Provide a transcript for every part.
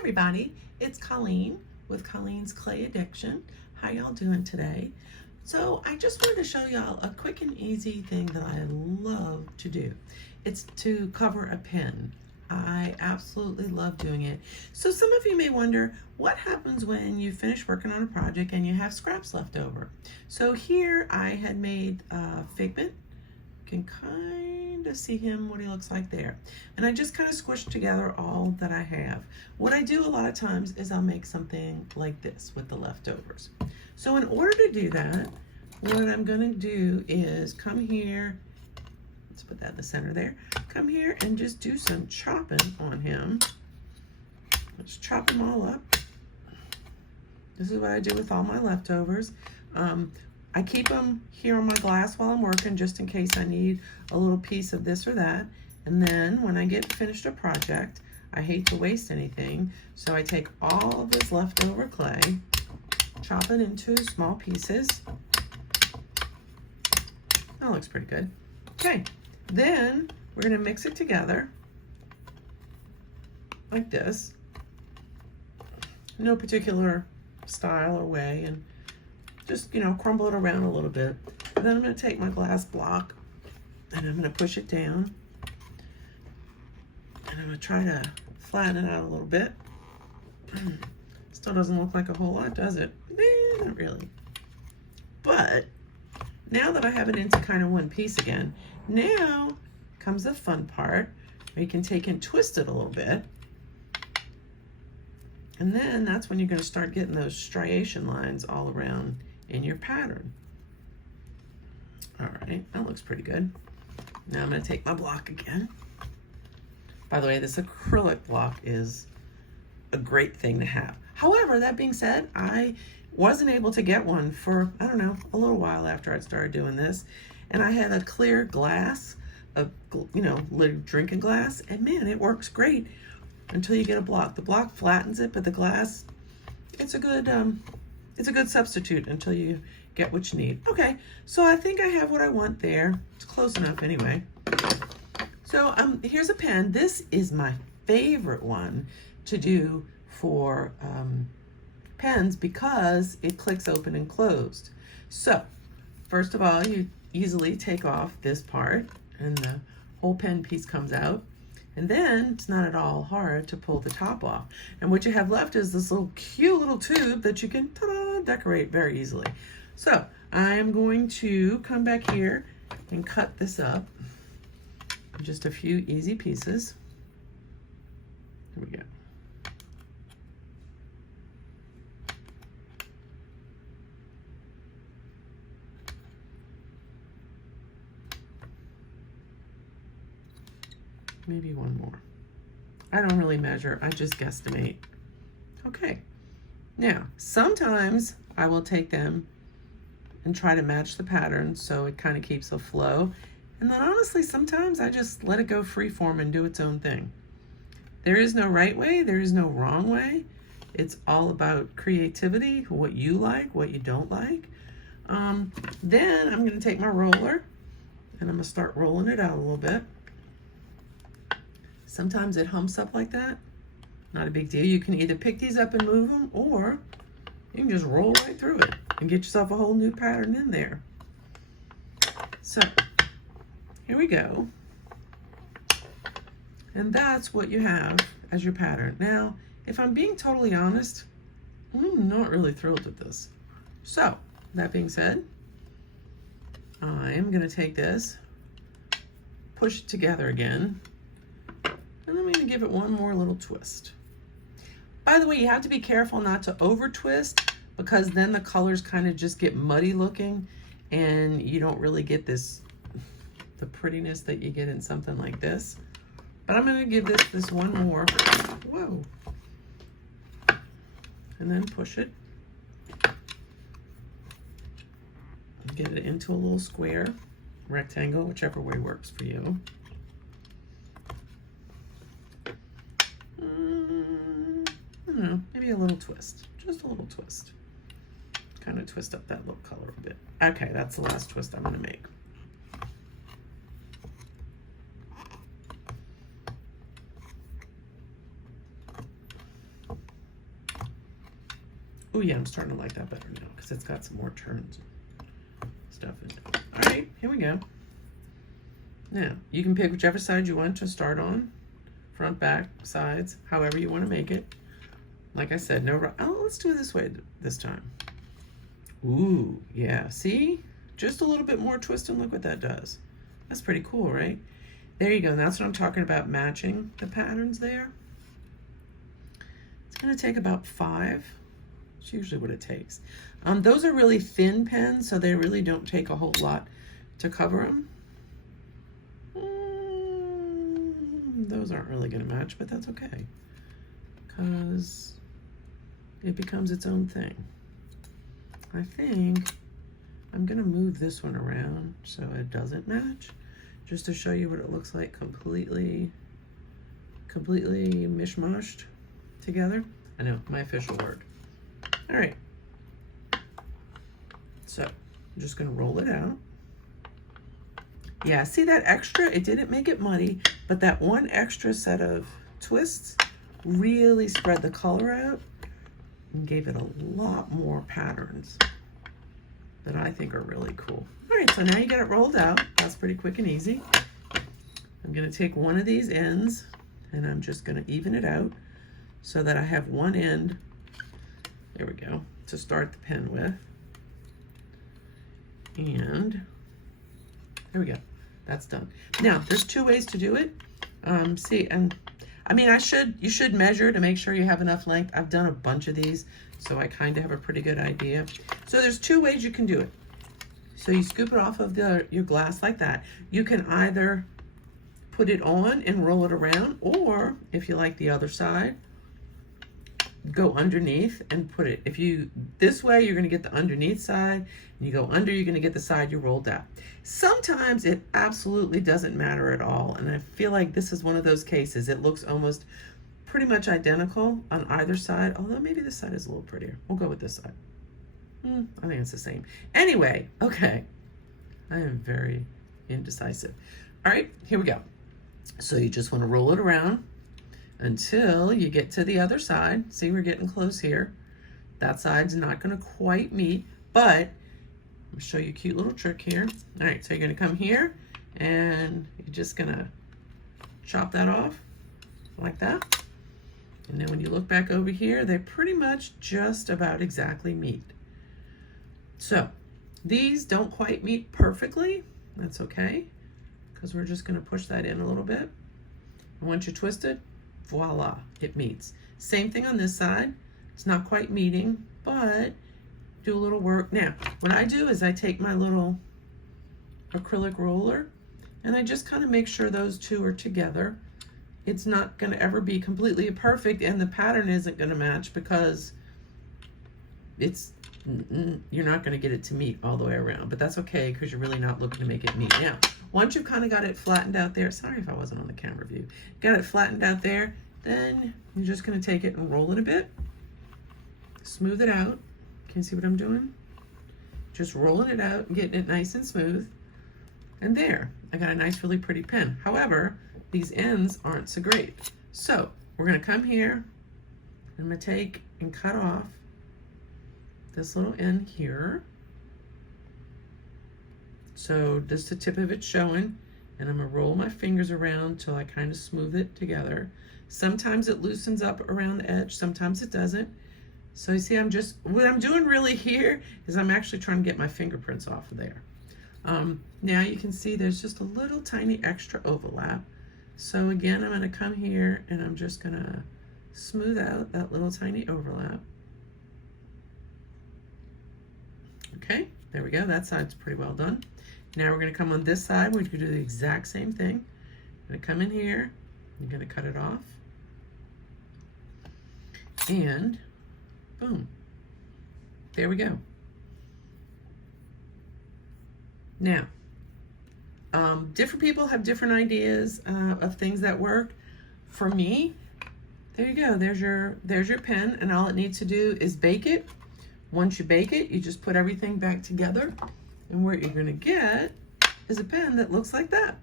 everybody, it's Colleen with Colleen's Clay Addiction. How y'all doing today? So I just wanted to show y'all a quick and easy thing that I love to do. It's to cover a pen. I absolutely love doing it. So some of you may wonder, what happens when you finish working on a project and you have scraps left over? So here I had made Figment. You can kind of see him, what he looks like there. And I just kind of squished together all that I have. What I do a lot of times is I'll make something like this with the leftovers. So in order to do that, what I'm going to do is come here. Let's put that in the center there. Come here and just do some chopping on him. Let's chop them all up. This is what I do with all my leftovers. I keep them here on my glass while I'm working just in case I need a little piece of this or that. And then when I get finished a project, I hate to waste anything. So I take all of this leftover clay, chop it into small pieces. That looks pretty good. Okay, then we're gonna mix it together like this. No particular style or way, and just, you know, crumble it around a little bit. And then I'm gonna take my glass block and I'm gonna push it down. And I'm gonna try to flatten it out a little bit. Still doesn't look like a whole lot, does it? Not really. But now that I have it into kind of one piece again, now comes the fun part where you can take and twist it a little bit. And then that's when you're gonna start getting those striation lines all around in your pattern. All right, that looks pretty good. Now I'm gonna take my block again. By the way, this acrylic block is a great thing to have. However, that being said, I wasn't able to get one for, I don't know, a little while after I started doing this. And I had a clear glass, drinking glass, and man, it works great until you get a block. The block flattens it, but the glass, it's a good substitute until you get what you need. Okay, so I think I have what I want there. It's close enough anyway. So here's a pen. This is my favorite one to do for pens because it clicks open and closed. So first of all, you easily take off this part and the whole pen piece comes out. And then it's not at all hard to pull the top off. And what you have left is this little cute little tube that you can decorate very easily. So I'm going to come back here and cut this up in just a few easy pieces. Here we go. Maybe one more. I don't really measure, I just guesstimate. Okay, now sometimes I will take them and try to match the pattern so it kind of keeps a flow. And then honestly, sometimes I just let it go freeform and do its own thing. There is no right way, there is no wrong way. It's all about creativity, what you like, what you don't like. Then I'm gonna take my roller and I'm gonna start rolling it out a little bit. Sometimes it humps up like that. Not a big deal. You can either pick these up and move them, or you can just roll right through it and get yourself a whole new pattern in there. So here we go. And that's what you have as your pattern. Now, if I'm being totally honest, I'm not really thrilled with this. So that being said, I am gonna take this, push it together again, and I'm gonna give it one more little twist. By the way, you have to be careful not to over twist because then the colors kind of just get muddy looking and you don't really get the prettiness that you get in something like this. But I'm gonna give this one more, whoa, and then push it. Get it into a little square, rectangle, whichever way works for you. I don't know, maybe a little twist, just a little twist. Kind of twist up that little color a bit. Okay, that's the last twist I'm gonna make. Oh yeah, I'm starting to like that better now because it's got some more turns and stuff in it. All right, here we go. Now, you can pick whichever side you want to start on. Front, back, sides, however you want to make it. Like I said, let's do it this way this time. Ooh, yeah, see? Just a little bit more twist and look what that does. That's pretty cool, right? There you go, and that's what I'm talking about, matching the patterns there. It's gonna take about 5. It's usually what it takes. Those are really thin pens, so they really don't take a whole lot to cover them. Those aren't really gonna match, but that's okay, because it becomes its own thing. I think I'm gonna move this one around so it doesn't match, just to show you what it looks like completely mishmashed together. I know, my official word. All right, so I'm just gonna roll it out. Yeah, see that extra? It didn't make it muddy, but that one extra set of twists really spread the color out and gave it a lot more patterns that I think are really cool. All right, so now you got it rolled out. That's pretty quick and easy. I'm gonna take one of these ends and I'm just gonna even it out so that I have one end, there we go, to start the pen with. And there we go, that's done. Now, there's 2 ways to do it. See, and I mean, you should measure to make sure you have enough length. I've done a bunch of these, so I kind of have a pretty good idea. So there's 2 ways you can do it. So you scoop it off of your glass like that. You can either put it on and roll it around, or if you like the other side, go underneath and put it. This way you're gonna get the underneath side, and you go under, you're gonna get the side you rolled out. Sometimes it absolutely doesn't matter at all, and I feel like this is one of those cases. It looks almost pretty much identical on either side, although maybe this side is a little prettier. We'll go with this side. I think it's the same. Anyway, okay. I am very indecisive. All right, here we go. So you just wanna roll it around until you get to the other side. See, we're getting close here. That side's not gonna quite meet, but I'm gonna show you a cute little trick here. All right, so you're gonna come here and you're just gonna chop that off like that. And then when you look back over here, they pretty much just about exactly meet. So these don't quite meet perfectly. That's okay, because we're just gonna push that in a little bit. And once you twist it, voila, it meets. Same thing on this side. It's not quite meeting, but do a little work. Now, what I do is I take my little acrylic roller and I just kind of make sure those 2 are together. It's not gonna ever be completely perfect, and the pattern isn't gonna match because you're not gonna get it to meet all the way around, but that's okay because you're really not looking to make it meet. Now, once you've kind of got it flattened out there, sorry if I wasn't on the camera view, got it flattened out there, then you're just gonna take it and roll it a bit, smooth it out. Can you see what I'm doing? Just rolling it out and getting it nice and smooth. And there, I got a nice, really pretty pen. However, these ends aren't so great. So we're gonna come here, I'm gonna take and cut off this little end here. So just the tip of it showing, and I'm gonna roll my fingers around till I kind of smooth it together. Sometimes it loosens up around the edge, sometimes it doesn't. So you see, what I'm doing really here is I'm actually trying to get my fingerprints off of there. Now you can see there's just a little tiny extra overlap. So again, I'm gonna come here and I'm just gonna smooth out that little tiny overlap. Okay, there we go. That side's pretty well done. Now we're gonna come on this side. We're gonna do the exact same thing. I'm gonna come in here. I'm gonna cut it off. And boom, there we go. Now, different people have different ideas of things that work. For me, there you go. There's your pen, and all it needs to do is bake it. Once you bake it, you just put everything back together, and what you're gonna get is a pen that looks like that.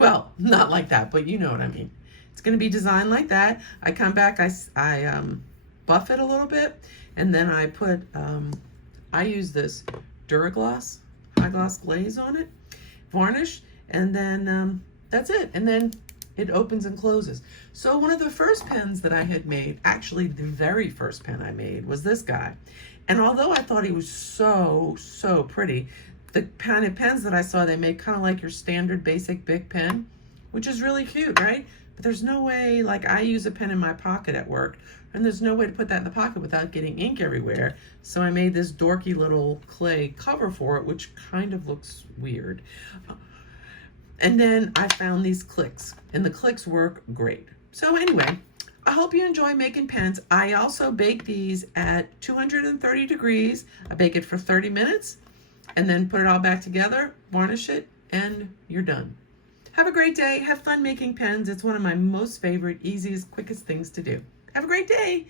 Well, not like that, but you know what I mean. It's gonna be designed like that. I come back, I buff it a little bit, and then I put, I use this Duragloss high gloss glaze on it, varnish, and then that's it. And then it opens and closes. So one of the first pens that I had made, actually the very first pen I made, was this guy. And although I thought he was so pretty, the kind of pens that I saw, they make kind of like your standard basic Bic pen, which is really cute, right? But there's no way, like I use a pen in my pocket at work, and there's no way to put that in the pocket without getting ink everywhere. So I made this dorky little clay cover for it, which kind of looks weird. And then I found these clicks, and the clicks work great. So anyway, I hope you enjoy making pens. I also bake these at 230 degrees. I bake it for 30 minutes and then put it all back together, varnish it, and you're done. Have a great day. Have fun making pens. It's one of my most favorite, easiest, quickest things to do. Have a great day.